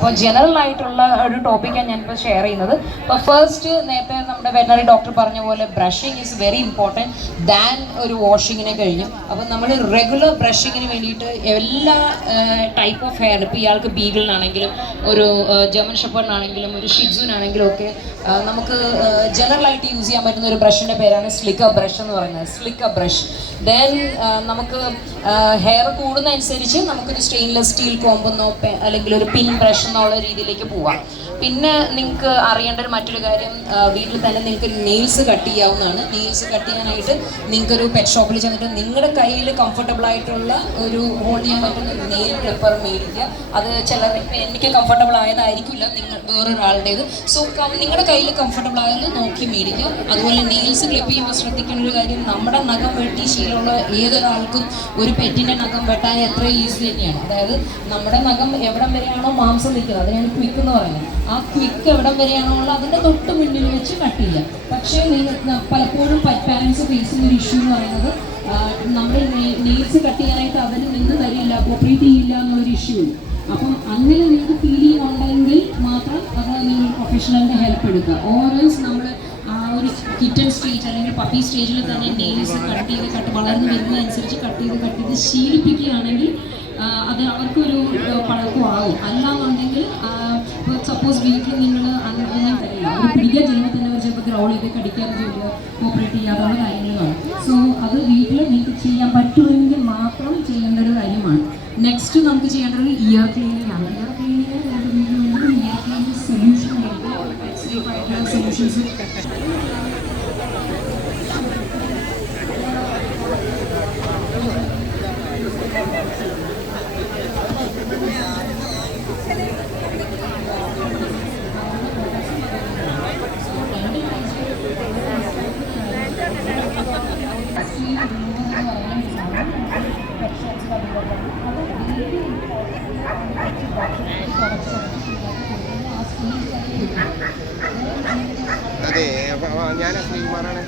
അപ്പോൾ ജനറൽ ആയിട്ടുള്ള ഒരു ടോപ്പിക്കാണ് ഞാനിപ്പോൾ ഷെയർ ചെയ്യുന്നത്. അപ്പോൾ ഫസ്റ്റ് നേരത്തെ നമ്മുടെ വെറ്ററിനറി ഡോക്ടർ പറഞ്ഞ പോലെ brushing is very important than ഒരു വാഷിങ്ങിനെ കഴിഞ്ഞു. അപ്പോൾ നമ്മൾ റെഗുലർ ബ്രഷിങ്ങിന് വേണ്ടിയിട്ട് എല്ലാ ടൈപ്പ് ഓഫ് ഹെയർ, ഇപ്പോൾ ഇയാൾക്ക് ബീഗിളിനാണെങ്കിലും ഒരു ജർമ്മൻ ഷെപ്പേർഡിനാണെങ്കിലും ഒരു ഷിറ്റ്സുവിനാണെങ്കിലും ഒക്കെ നമുക്ക് ജനറലായിട്ട് യൂസ് ചെയ്യാൻ പറ്റുന്ന ഒരു ബ്രഷിൻ്റെ പേരാണ് സ്ലിക്കർ ബ്രഷ് എന്ന് പറയുന്നത്. Slicker brush. ദെൻ നമുക്ക് ഹെയർ കൂടുന്നതനുസരിച്ച് നമുക്കൊരു സ്റ്റെയിൻലെസ് സ്റ്റീൽ കോമ്പെന്നോ അല്ലെങ്കിൽ ഒരു പിൻ ബ്രഷ് എന്നുള്ള രീതിയിലേക്ക് പോവാം. പിന്നെ നിങ്ങൾക്ക് അറിയേണ്ട ഒരു മറ്റൊരു കാര്യം, വീട്ടിൽ തന്നെ നിങ്ങൾക്ക് നെയിൽസ് കട്ട് ചെയ്യാവുന്നതാണ്. നെയിൽസ് കട്ട് ചെയ്യാനായിട്ട് നിങ്ങൾക്കൊരു പെറ്റ് ഷോപ്പിൽ ചെന്നിട്ട് നിങ്ങളുടെ കയ്യിൽ കംഫർട്ടബിൾ ആയിട്ടുള്ള ഒരു ഹോൾഡ് ചെയ്യാൻ പറ്റുന്ന ഒരു നെയിൽ ക്ലിപ്പർ മേടിക്കുക. അത് ചിലർ എനിക്ക് കംഫർട്ടബിൾ ആയതായിരിക്കില്ല നിങ്ങൾ വേറൊരാളുടേത്. സോ നിങ്ങളുടെ കയ്യിൽ കംഫർട്ടബിൾ ആയാലും നോക്കി മേടിക്കുക. അതുപോലെ നെയിൽസ് ക്ലിപ്പ് ചെയ്യുമ്പോൾ ശ്രദ്ധിക്കേണ്ട ഒരു കാര്യം, നമ്മുടെ നഖം വെട്ടി ശീലമുള്ള ഏതൊരാൾക്കും ഒരു പെറ്റിൻ്റെ നഖം വെട്ടാൻ എത്ര ഈസി തന്നെയാണ്. അതായത് നമ്മുടെ നഖം എവിടം വരെയാണോ മാംസം നിൽക്കുന്നത് അതിനാണ് ക്വിക്ക് എന്ന് പറയുന്നത്. ആ ക്വിക്ക് എവിടം വരെയാണോ ഉള്ളത് അതിൻ്റെ തൊട്ട് മുന്നിൽ വെച്ച് കട്ട് ചെയ്യുക. പക്ഷേ പലപ്പോഴും പാരൻസ് ഫേസ് ചെയ്യുന്ന ഒരു ഇഷ്യൂ എന്ന് പറയുന്നത്, നമ്മുടെ നെയിൽസ് കട്ട് ചെയ്യാനായിട്ട് അവർ നിന്ന് തരില്ല, കോപ്പറേറ്റ് ചെയ്യില്ല എന്നുള്ളൊരു ഇഷ്യൂ. അപ്പം അങ്ങനെ നിങ്ങൾക്ക് ഫീൽ ചെയ്യുന്നുണ്ടെങ്കിൽ മാത്രം അത് നിങ്ങൾ പ്രൊഫഷണലിൻ്റെ ഹെൽപ്പ് എടുക്കുക. ഓരോസ് നമ്മൾ ആ ഒരു കിറ്റൻ സ്റ്റേജ് അല്ലെങ്കിൽ പപ്പി സ്റ്റേജിൽ തന്നെ നെയിൽസ് കട്ട് ചെയ്ത് വളർന്ന് വരുന്നതനുസരിച്ച് കട്ട് ചെയ്ത് ശീലിപ്പിക്കുകയാണെങ്കിൽ അത് അവർക്കൊരു പഴക്കമാകും. അല്ലാന്നുണ്ടെങ്കിൽ സപ്പോസ് വീട്ടിൽ നിങ്ങൾ അങ്ങനെ തരില്ല, ഒരു പിടിക്കാൻ ചെയ്യുമ്പോൾ തന്നെ അവർ ചിലപ്പോൾ ഗ്രൗൾ ചെയ്ത് കടിക്കാതെ ചെയ്യുക, കോപ്പറേറ്റ് ചെയ്യാതുള്ള കാര്യങ്ങൾ കാണും. സോ അത് വീട്ടിൽ നിങ്ങൾക്ക് ചെയ്യാൻ പറ്റുമെങ്കിൽ മാത്രം ചെയ്യേണ്ട ഒരു കാര്യമാണ്. നെക്സ്റ്റ് നമുക്ക് ചെയ്യേണ്ടത് ഇയർ ക്ലീനിങ് ആണ്. Year cleaning year cleaning solution ആയിട്ടുള്ള സൊല്യൂഷൻസ് അതെ, ഞാൻ ശ്രീകുമാറാണ്.